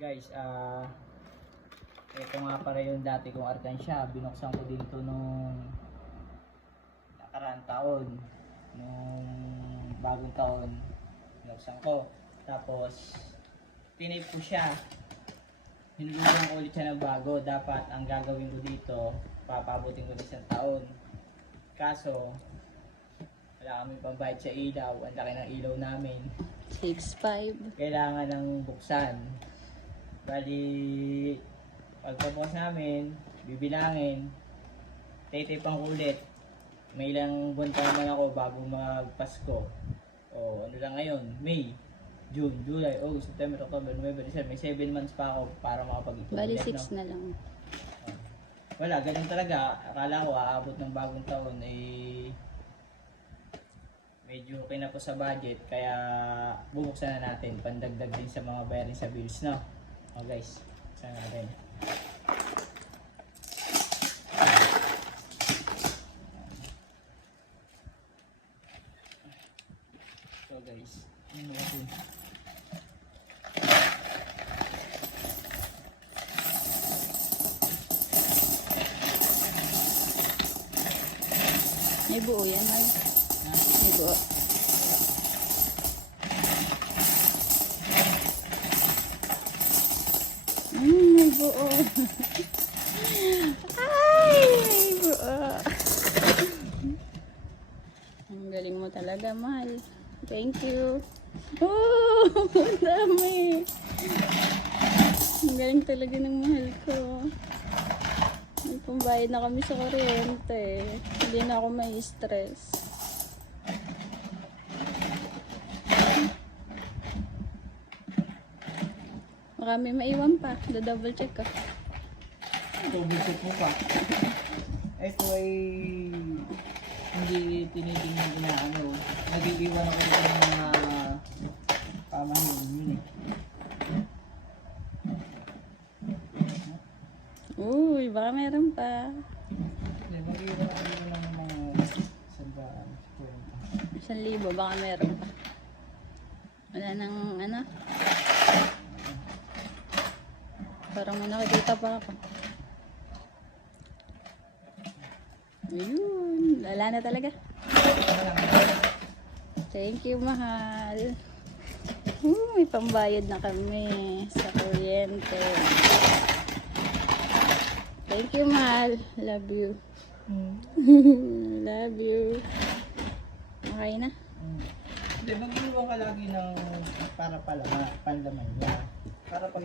Guys, ito nga para yung dati kong arkansya. Binuksan ko dito nung nakaraang taon. Nung bagong taon, binuksan ko. Tapos, tinape ko siya. Hinulugan ko ulit siya ng bago. Dapat ang gagawin ko dito, papabutin ko ng isang taon. Kaso, wala kami pambayad sa ilaw. Ang laki ng ilaw namin. 6.5. Kailangan ng buksan. Bali, pagpabukas namin, bibilangin, titipang ulit. May ilang buwan pa naman ako bago magpasko. O ano lang ngayon, May, June, July, August, September, October, November, December. May 7 months pa ako para makapag-ipon. Bali ulit, 6 na lang. Wala, ganun talaga. Akala ko aabot ng bagong taon eh medyo kinapos sa budget, kaya bubuksan na natin pandagdag din sa mga bayarin sa bills, no? O guys, buksan natin. So guys, ano natin? May buo yan, May. May buo. May buo. Ay, may buo. Ang galing mo talaga, mahal. Thank you. Oh, ang dami. Ang galing talaga ng mahal ko. May pambayad na kami sa kuryente. Hindi na ako may stress. Baka may maiwan pa. Da-double check ko. Double check mo pa. Ito ay hindi tinitingnan na ano. Nag-iiwan ako dito ng mga pamahin. Yun eh. Uy, baka meron pa. Nag-iiwan ako dito ng mga sandaan. 1,000, baka meron pa. Wala nang ano. Parang may nakikita pa ako. Ayun, wala na talaga. Thank you, mahal. May pambayad na kami sa kuryente. Thank you, mahal. Love you. Love you. Okay na? Hindi, mag-iwan ka lagi ng para panlaman niya. Para pag